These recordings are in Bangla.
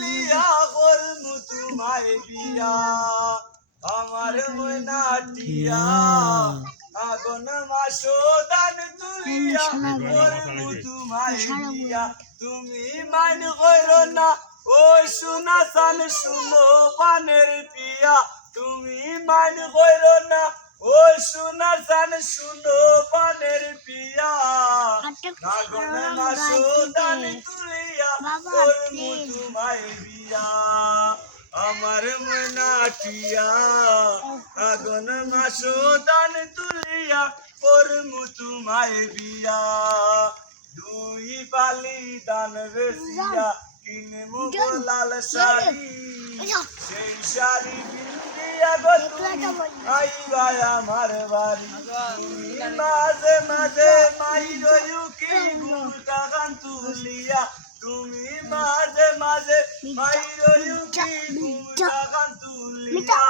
তুলিয়া করমু তোমায় বিয়া আমার ময়নাটিয়া আগুন মাসো দান তুলিয়া করমু তোমায় বিয়া তুমি মান কইরো না ওই সোনা সান শুনো পানের পিয়া তুমি মান কইরো না ওই সোনা সান শুনো পানের পিয়া আগুন মাসো দান তুলিয়া করমু তোমায় বিয়া আমার ময়নাটিয়া আগুন মাসো দান তুলিয়া করমু তোমায় বিয়া দুই বালি দান বেশিয়া কিনমু লাল শাড়ি সেই শাড়ি পিন্দিয়া গো তুমি আইবা আমার বাড়ি তুমি মাঝে মাঝে মাইরো কি গুটা গান তুলিয়া তুমি মাঝে মাঝে মাইরো কি গুটা গান তুলিয়া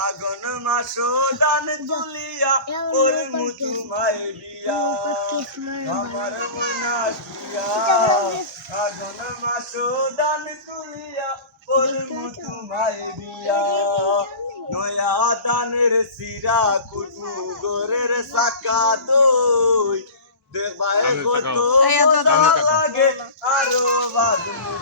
আগুন মাসো দান তুলিয়া করমু তোমায় বিয়া আমার ময়নাটিয়া আগুন মাসো দান তুলিয়া করমু তোমায় বিয়া নয়া দানের সিরা কুটু গোরের সাকা দই দেখবাই কত লাগে আরো বাদমু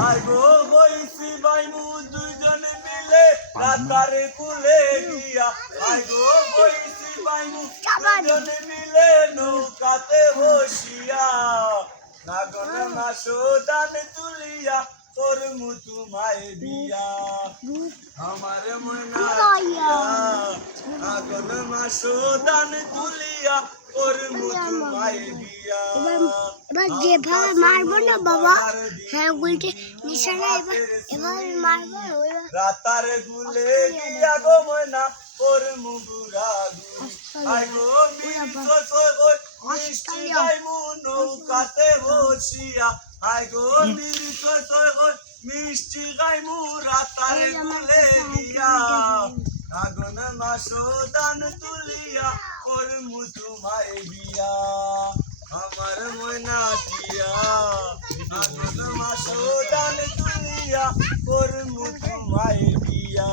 আইগো বইসি বাইমু দুইজন মিলে রাতারে কুলে গিয়া আইগো বইসি বাইমু দুইজন মিলে নৌকাতে বসিয়া নাগন মাসো দান তুলিয়া করমু তোমায় বিয়া আমার ময়নাটিয়া আগুন মাসো দান তুলিয়া করমু তোমায় বিয়া এবার যেভাবে মারবো না বাবা হ্যাঁ গুলটি নিশানা এবার মারবো রাতার গুলে গিয়া গো ময়না করমু গুড়া গুড়ি আই গো মিছো সই মিষ্টি গাইমু নৌকাতে বসিয়া আই গো মিছো সই মিষ্টি গাইমু রাতার গুলে গিয়া আগুন মাসো দান তুলিয়া করমু তোমায় বিয়া আমার ময়নাটিয়া আগুন মাসো দান তুলিয়া করমু তোমায় বিয়া।